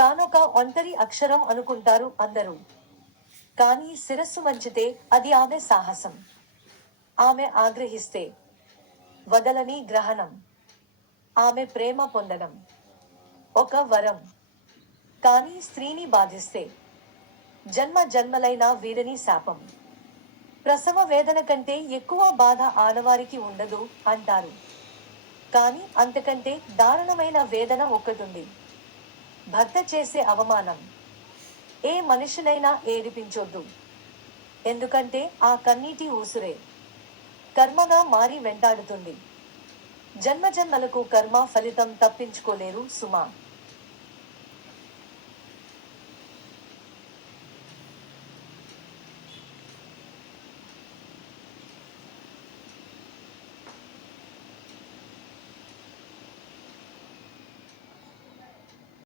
తానొక ఒంటరి అక్షరం అనుకుంటారు అందరూ. కానీ శిరస్సు మంచితే అది ఆమె సాహసం. ఆమె ఆగ్రహిస్తే వదలని గ్రహణం. ఆమె ప్రేమ పొందడం. ఒక వరం. కానీ స్త్రీని బాధిస్తే జన్మ జన్మలైన వీరని శాపం. ప్రసవ వేదన కంటే ఎక్కువ బాధ ఆడవారికి ఉండదు అంటారు. కానీ అంతకంటే దారుణమైన వేదన ఒక్కటుంది భర్త చేసే అవమానం. ఏ మనిషినైనా ఏడిపించొద్దు. ఎందుకంటే ఆ కన్నీటి ఊసురే. కర్మగా మారి వెంటాడుతుంది. జన్మజన్మలకు కర్మ ఫలితం తప్పించుకోలేరు సుమా.